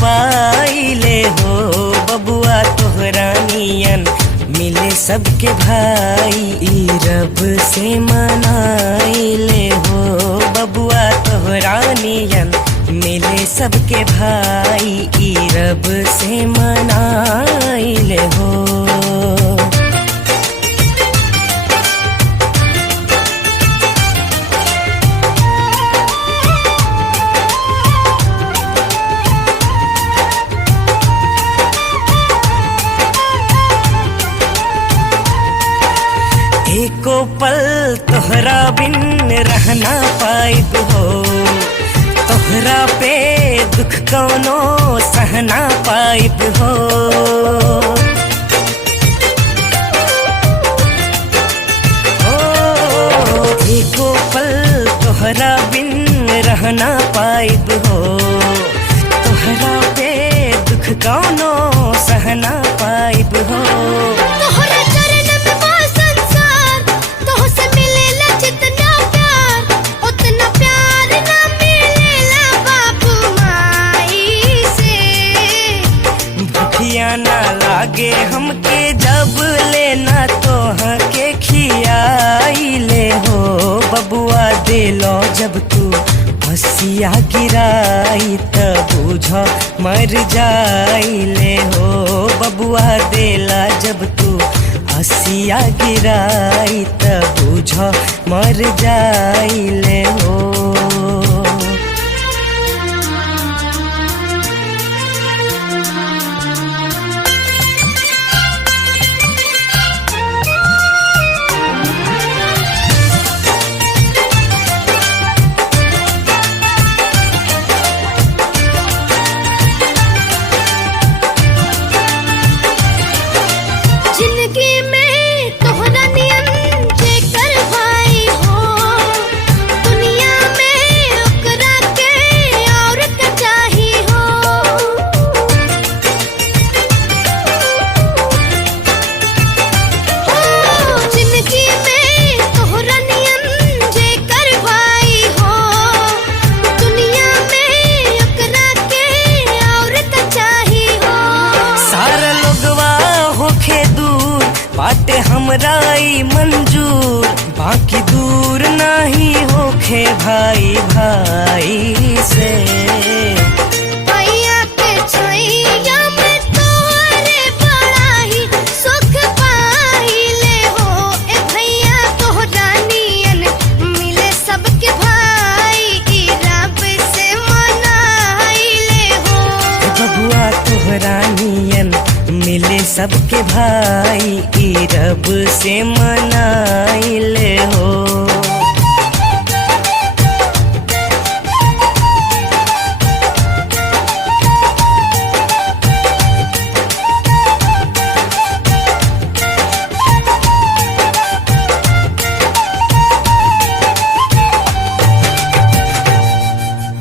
पाइले हो बबुआ तोहरा नियन मिले सबके भाई ई रब से मनाइले हो बबुआ तोहरा नियन मिले सबके भाई ई रब से मनाइले हो। एको पल तोहरा बिन रहना पाइब हो तोहरा पे दुख कौनो सहना पाइब हो। एको पल तोहरा बिन रहना पाइब हो तोहरा पे दुख कौनो सहना पाइब हो। ना लागे हमके जब लेना तोह के खियाइले हो बबुआ दिलो जब तू हसिया गिराई त बुझ मर जाइले हो बबुआ दिला जब तू हसिया गिराई त बुझ मर जाइले हो। बाटे हमराई मंजूर बाकी दूर नहीं होखे भाई भाई से। भैया के छैया में तोरे बड़ा ही सुख पाइले हो ए भैया तोहरा नियन मिले सबके भाई ई रब से मनाइले हो बबुआ तोहरा नियन मिले सबके भाई ई रब से मनाइले हो।